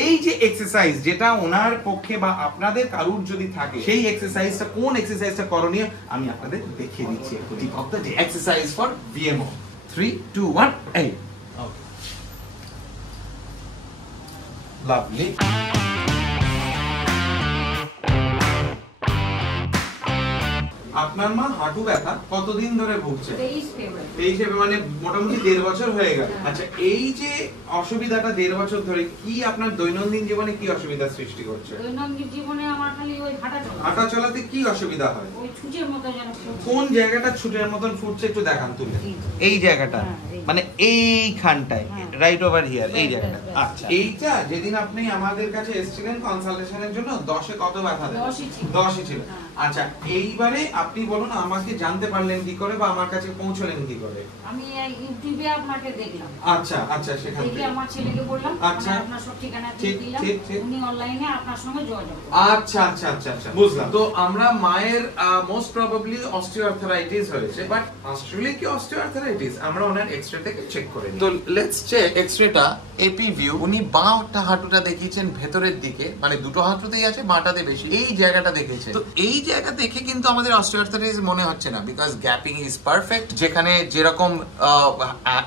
এই যে এক্সারসাইজ যেটা ওনার পক্ষে বা আপনাদের কারুর যদি থাকে, সেই এক্সারসাইজটা কোন এক্সারসাইজটা করণীয় আমি আপনাদের দেখিয়ে দিচ্ছি। Tip of the day exercise for VMO. 3 2 1 এই ওকে লাভলি। আপনার মা হাঁটু ব্যথা কতদিন ধরে ভুগছে? 23 মানে মোটামুটি 1.5 বছর হয়ে গেল। আচ্ছা, এই যে অসুবিধাটা 1.5 বছর ধরে কি আপনার দৈনন্দিন জীবনে কি অসুবিধা সৃষ্টি করছে? দৈনন্দিন জীবনে আমার খালি ওই হাঁটা চলাতে কি অসুবিধা হয়? ওই ছুটের মতো যেন। কোন জায়গাটা ছুটের মতন ফুটছে একটু দেখান তুলে। এই জায়গাটা মানে এইখানটায়, রাইট ওভার হিয়ার, এই জায়গাটা। আচ্ছা, এইটা যেদিন আপনি আমাদের কাছে এসেছিলেন কনসালটেশনের জন্য 10 এ কত ব্যথা দেয়? 10 ছিল। আচ্ছা, এইবারে আপনি বলুন আমাকে জানতে পারলেন কি করে বা আমার কাছে পৌঁছলেন কি করে? আমি ইউটিউবে আপনাকে দেখলাম। আচ্ছা আচ্ছা, সেখান থেকে আমার ছেলেকে বললাম আচ্ছা আপনার সব ঠিকানা দিয়ে দিলাম, উনি অনলাইনে আপনার সঙ্গে যোগাযোগ করবেন। আচ্ছা আচ্ছা আচ্ছা আচ্ছা, বুঝলাম। তো আমরা মায়ের মোস্ট প্রবাবলি অস্টিওআর্থ্রাইটিস হয়েছে, বাট আসলে কি অস্টিওআর্থ্রাইটিস আমরা ওনার এক্স-রে থেকে চেক করে নিই। তো লেটস চেক এক্স-রেটা এপি ভিউ। উনি বাঁটা হাঁটুটা দেখিয়েছেন ভেতরের দিকে, মানে দুটো হাঁটুতেই আছে, বাঁটাতে বেশি। এই জায়গাটা দেখেছেন, তো এই জায়গা দেখে কিন্তু আমাদের অস্টিওআর্থ্রাইটিস মনে হচ্ছে না, বিকজ গ্যাপিং ইজ পারফেক্ট। যেখানে যেরকম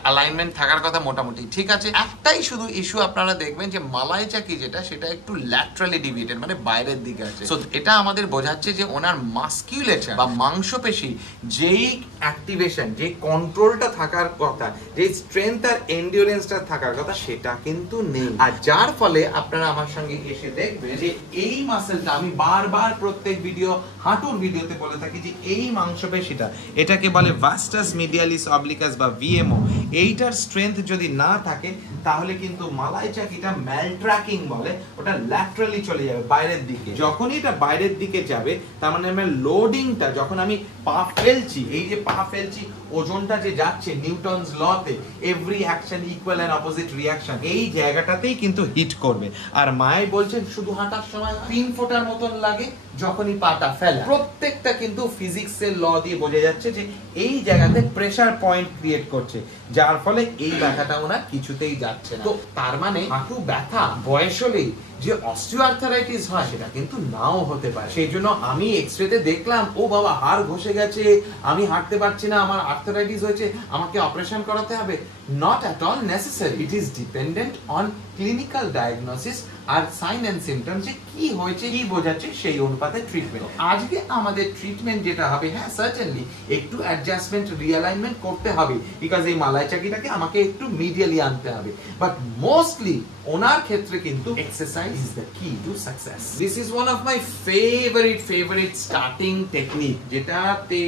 অ্যালাইনমেন্ট থাকার কথা মোটামুটি ঠিক আছে। একটাই শুধু ইস্যু আপনারা দেখবেন যে মালাই চাকি যেটা, সেটা একটু ল্যাটারালি ডিভিয়েটেড, মানে বাইরের দিকে আছে। সো এটা আমাদের বোঝাচ্ছে যে ওনার মাসকিউলেচার বা মাংসপেশি যেই অ্যাক্টিভেশন, যে কন্ট্রোলটা থাকার কথা, যে স্ট্রেংথ আর এন্ডিউরেন্সটা থাকার কথা, সেটা কিন্তু নেই। আর যার ফলে আপনারা আমার সঙ্গে এসে দেখবেন যে এই মাসেলটা, আমি বারবার প্রত্যেক ভিডিও, হাঁটুর ভিডিওতে বলে থাকি যে এই মাংসপেশিটা, এটাকে বলে ভাস্টাস মিডিয়ালিস অবলিকাস বা ভিএমও। এইটার স্ট্রেংথ যদি না থাকে তাহলে কিন্তু মালাই চাকিটা ম্যালট্র্যাকিং বলে, ওটা ল্যাটারালি চলে যাবে বাইরের দিকে। যখনই এটা বাইরের দিকে যাবে, তার মানে আমার লোডিংটা, যখন আমি পা ফেলছি, এই যে পা ফেলছি, ওজনটা যে যাচ্ছে নিউটনস লতে, every action equal and opposite reaction, এই জায়গাটাতেই কিন্তু হিট করবে। আর মায়ে বলছেন শুধু হাঁটার সময় 3 ফোঁটার মতন লাগে যখনই পাটা ফেলে। প্রত্যেকটা কিন্তু ফিজিক্সের ল দিয়ে বোঝা যাচ্ছে যে এই জায়গাতে প্রেসার পয়েন্ট ক্রিয়েট করছে, যার ফলে এই ব্যথাটা ওনার কিছুতেই যাচ্ছে না। তো তার মানে হাঁটু ব্যথা বয়স হলেই যে অস্টিওআর্থ্রাইটিস হয় সেটা কিন্তু নাও হতে পারে। সেই জন্য আমি এক্স-রেতে দেখলাম, ও বাবা হাড় ঘষে গেছে, আমি হাঁটতে পারছি না, আমার আর্থ্রাইটিস হয়েছে, আমাকে অপারেশন করাতে হবে। Not at all necessary. It is dependent on clinical diagnosis আর সাইন এন্ড সিম্পটম, যে কি হয়েছে, কি বোঝাচ্ছে, সেই অনুপাতে ট্রিটমেন্ট। আজকে আমাদের ট্রিটমেন্ট যেটা হবে, হ্যাঁ সার্টেনলি একটু অ্যাডজাস্টমেন্ট, রিঅ্যালাইনমেন্ট করতে হবে, বিকজ এই মালাই চাকিটাকে আমাকে একটু মিডিয়ালি আনতে হবে। বাট মোস্টলি ওনার ক্ষেত্রে কিন্তু exercise is the key to success. This is one of my favourite starting technique, যেটাতে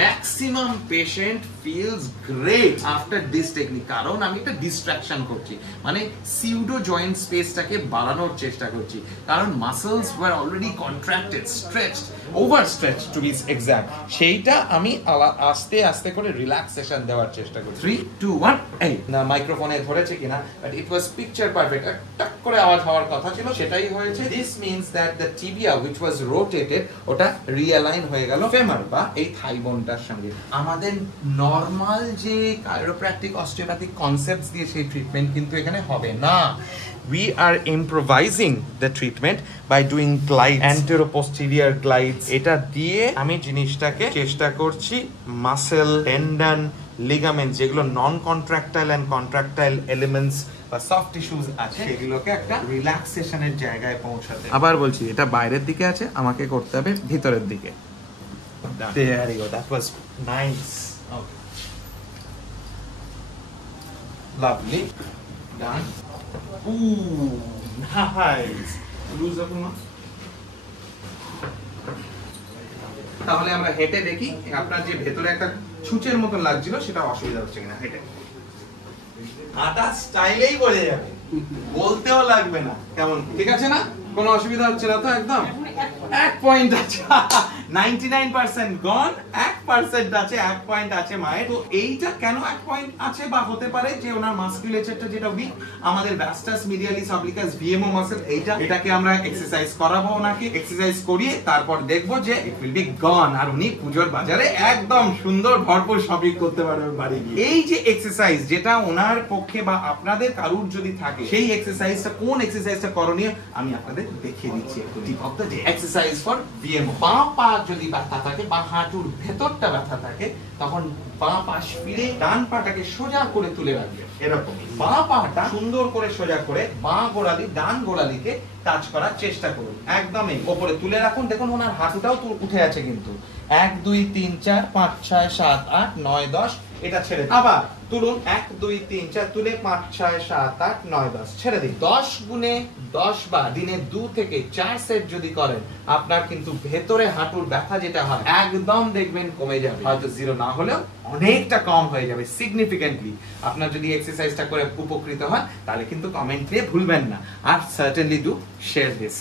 maximum patient feels great after this technique. কারণ আমি একটা ডিস্ট্রাকশন করছি, মানে সিউডো জয়েন্ট স্পেসটাকে বাড়ানোর চেষ্টা করছি, কারণ muscles were already contracted, stretched, overstretched to be exact. সেইটা আমি আস্তে আস্তে করে রিল্যাক্সেশন দেওয়ার চেষ্টা করছি। 3 2 1 এই না, মাইক্রোফোনে ধরেছে কিনা, but it was picture perfect. টাক করে আওয়াজ হওয়ার কথা ছিল, সেটাই হয়েছে। This means that the tibia which was rotated, ওটা রিঅ্যালাইন হয়ে গেল ফেমার বা এই থাই বোনটার সঙ্গে। আমাদের নরমাল যে কাইরোপ্র্যাকটিক অস্টিওপ্যাথিক কনসেপ্টস দিয়ে সেই ট্রিটমেন্ট কিন্তু এখানে হবে না। We are improvising the treatment by doing glides, anteroposterior glides. এটা দিয়ে আমি জিনিসটাকে চেষ্টা করছি মাসেল, টেন্ডন, লিগামেন্ট, যেগুলো নন কন্ট্রাক্টাইল এন্ড কন্ট্রাক্টাইল এলিমেন্টস বা সফট টিস্যুস আছে, সেগুলোকে একটা রিল্যাক্সেশনের জায়গায় পৌঁছাতে। আবার বলছি, এটা বাইরের দিকে আছে, আমাকে করতে হবে ভিতরের দিকে। There you go. That was nice. Okay. Lovely. Done. Ooh, nice. Lose up না। তাহলে আমরা হেঁটে দেখি আপনার যে ভেতরে একটা ছুঁচের মতন লাগছিল সেটা অসুবিধা হচ্ছে কিনা। হেঁটে হাঁটা স্টাইলেই বোঝা যাবে, বলতেও লাগবে না। কেমন, ঠিক আছে না? কোনো অসুবিধা হচ্ছে না তো? একদম 1 পয়েন্ট আছে। 99% গন, 1 1% আছে, 1 পয়েন্ট আছে মায়ের। তো এইটা কেন 1 পয়েন্ট আছে বা হতে পারে যে ওনার মাসকুলেচারটা যেটা উইক, আমাদের ভ্যাস্টাস মিডিয়ালিস অবলিকাস ভিএমও মাসল এটাকে আমরা এক্সারসাইজ করাবো ওনাকে, এক্সারসাইজ করিয়ে তারপর দেখবো যে ইট উইল বি গন, আর উনি পূজোর বাজারে একদম সুন্দর ভরপুর শপিং করতে পারবেন বাড়ি গিয়ে। এই যে এক্সারসাইজ যেটা ওনার পক্ষে বা আপনাদের কারুর যদি থাকে, সেই এক্সারসাইজটা কোন এক্সারসাইজটা করণীয় আমি আপনাদের দেখিয়ে দিচ্ছি একটু tip of the day. Exercise for VMO. বাঁ পা যদি ব্যথা থাকে বা হাঁটুর ভেতরটা ব্যথা থাকে, তখন বাঁ পাশ ফিরে ডান পাটাকে সোজা করে তুলে রাখবে, এরকম বাঁ পাটা সুন্দর করে সোজা করে বাঁ গোড়ালি ডান গোড়ালিকে টাচ করার চেষ্টা করুন, একদমই উপরে তুলে রাখুন। দেখুন ওনার হাঁটুটাও উঠে আছে কিন্তু। 1 2 3 4 5 6 7 8 9 10, এটা ছেড়ে দিন। আবার তুলুন, 1 2 3 4 তুলে 5 6 7 8 9 10 ছেড়ে দিন। 10 গুণে 10 বার দিনে 2 থেকে 4 সেট যদি করেন, আপনার কিন্তু ভেতরে হাঁটুর ব্যথা যেটা হয় একদম দেখবেন কমে যাবে। হয়তো 0 না হলেও অনেকটা কম হয়ে যাবে সিগনিফিকেন্টলি। আপনার যদি এক্সারসাইজটা করে উপকৃত হয় তাহলে কিন্তু কমেন্ট দিয়ে ভুলবেন না, আর সার্টেনলি ডু শেয়ার দিস।